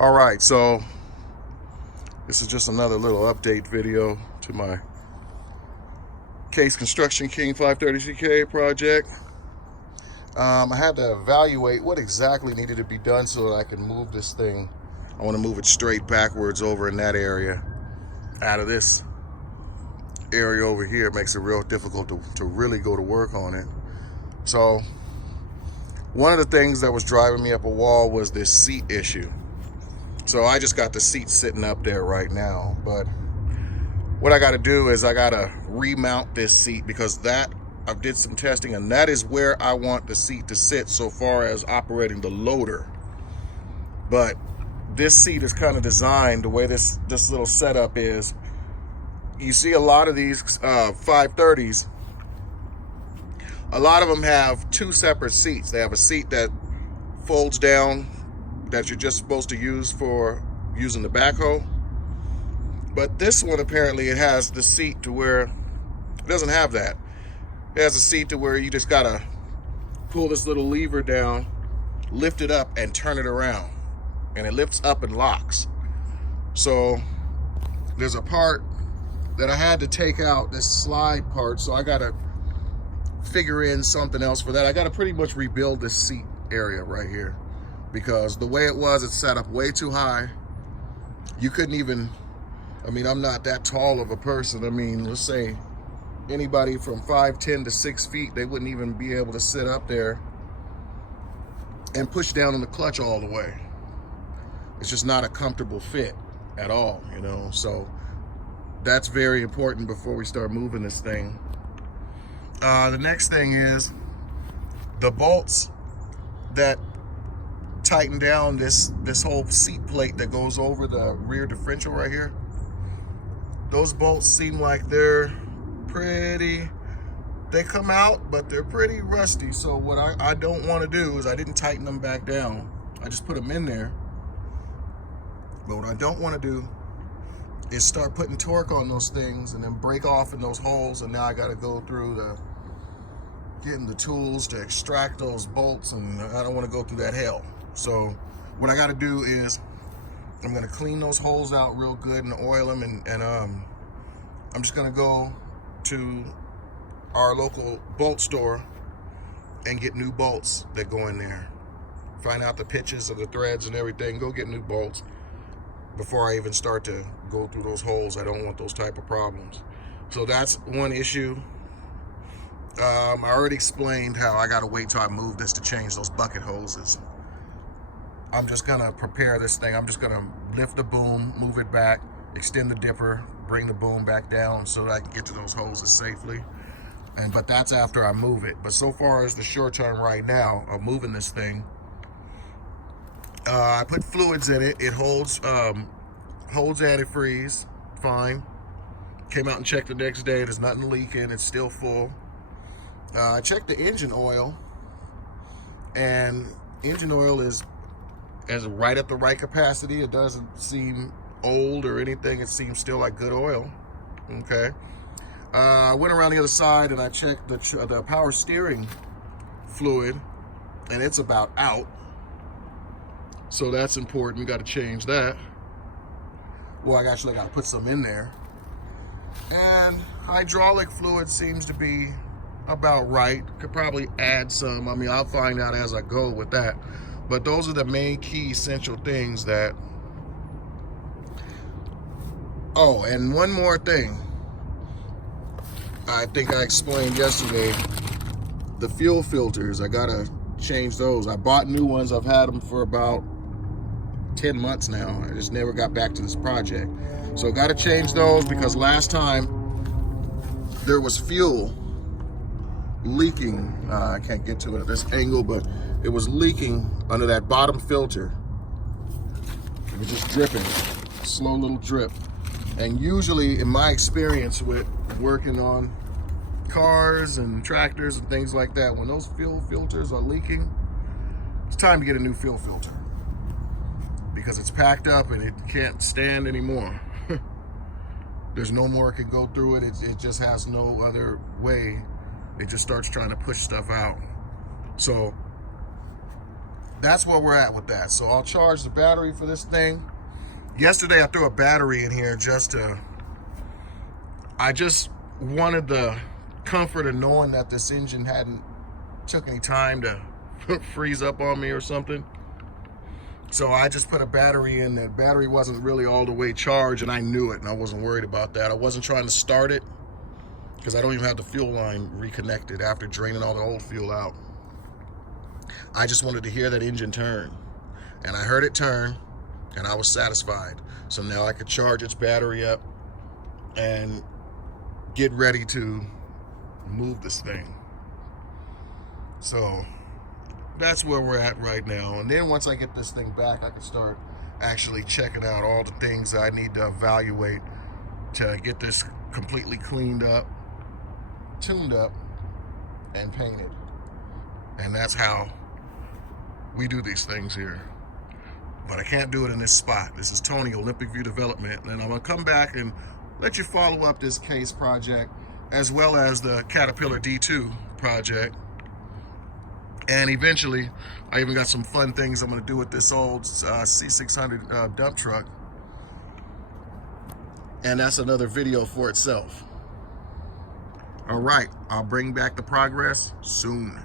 All right, so this is just another little update video to my Case Construction King 530CK project. I had to evaluate what exactly needed to be done so that I can move this thing. I want to move it straight backwards over in that area. Out of this area over here, it makes it real difficult to really go to work on it. So one of the things that was driving me up a wall was this seat issue. So I just got the seat sitting up there right now, but what I got to do is I got to remount this seat, because I did some testing and that is where I want the seat to sit so far as operating the loader. But this seat is kind of designed the way this little setup is. You see a lot of these 530s, a lot of them have two separate seats. They have a seat that folds down that you're just supposed to use for using the backhoe. But this one, apparently it has the seat to where it doesn't have that. It has a seat to where you just gotta pull this little lever down, lift it up and turn it around, and it lifts up and locks. So there's a part that I had to take out, this slide part, so I gotta figure in something else for that. I gotta pretty much rebuild this seat area right here, because the way it was, it's set up way too high. You couldn't even, I'm not that tall of a person. Let's say anybody from 5'10" to 6 feet, they wouldn't even be able to sit up there and push down on the clutch all the way. It's just not a comfortable fit at all, so that's very important before we start moving this thing. The next thing is the bolts that tighten down this whole seat plate that goes over the rear differential right here. Those bolts seem like they come out, but they're pretty rusty. So what I don't want to do is, I didn't tighten them back down. I just put them in there. But what I don't want to do is start putting torque on those things and then break off in those holes, and now I got to go through getting the tools to extract those bolts, and I don't want to go through that hell. So what I got to do is I'm going to clean those holes out real good and oil them, and I'm just going to go to our local bolt store and get new bolts that go in there. Find out the pitches of the threads and everything, go get new bolts before I even start to go through those holes. I don't want those type of problems. So that's one issue. I already explained how I got to wait till I move this to change those bucket hoses. I'm just gonna prepare this thing. I'm just gonna lift the boom, move it back, extend the dipper, bring the boom back down so that I can get to those hoses safely. But that's after I move it. But so far as the short term right now of moving this thing, I put fluids in it. It holds antifreeze, fine. Came out and checked the next day. There's nothing leaking. It's still full. I checked the engine oil, and engine oil is right at the right capacity. It doesn't seem old or anything. It seems still like good oil. Okay. I went around the other side and I checked the power steering fluid, and it's about out. So that's important. We got to change that. Well, I actually got to put some in there. And hydraulic fluid seems to be about right. Could probably add some. I'll find out as I go with that. But those are the main key essential things that. Oh, and one more thing. I think I explained yesterday, the fuel filters, I gotta change those. I bought new ones. I've had them for about 10 months now. I just never got back to this project. So gotta change those, because last time there was fuel leaking. I can't get to it at this angle, but it was leaking under that bottom filter. It was just dripping, slow little drip. And usually, in my experience with working on cars and tractors and things like that, when those fuel filters are leaking, it's time to get a new fuel filter, because it's packed up and it can't stand anymore. There's no more it can go through it. It just has no other way. It just starts trying to push stuff out. So that's where we're at with that. So I'll charge the battery for this thing. Yesterday I threw a battery in here I just wanted the comfort of knowing that this engine hadn't took any time to freeze up on me or something. So I just put a battery in. That battery wasn't really all the way charged, and I knew it, and I wasn't worried about that. I wasn't trying to start it because I don't even have the fuel line reconnected after draining all the old fuel out. I just wanted to hear that engine turn, and I heard it turn, and I was satisfied. So now I could charge its battery up and get ready to move this thing. So that's where we're at right now. And then once I get this thing back, I can start actually checking out all the things I need to evaluate to get this completely cleaned up, tuned up, and painted. And that's how we do these things here. But I can't do it in this spot. This is Tony, Olympic View Development, and I'm gonna come back and let you follow up this case project as well as the Caterpillar D2 project. And eventually, I even got some fun things I'm gonna do with this old C600 dump truck. And that's another video for itself. All right, I'll bring back the progress soon.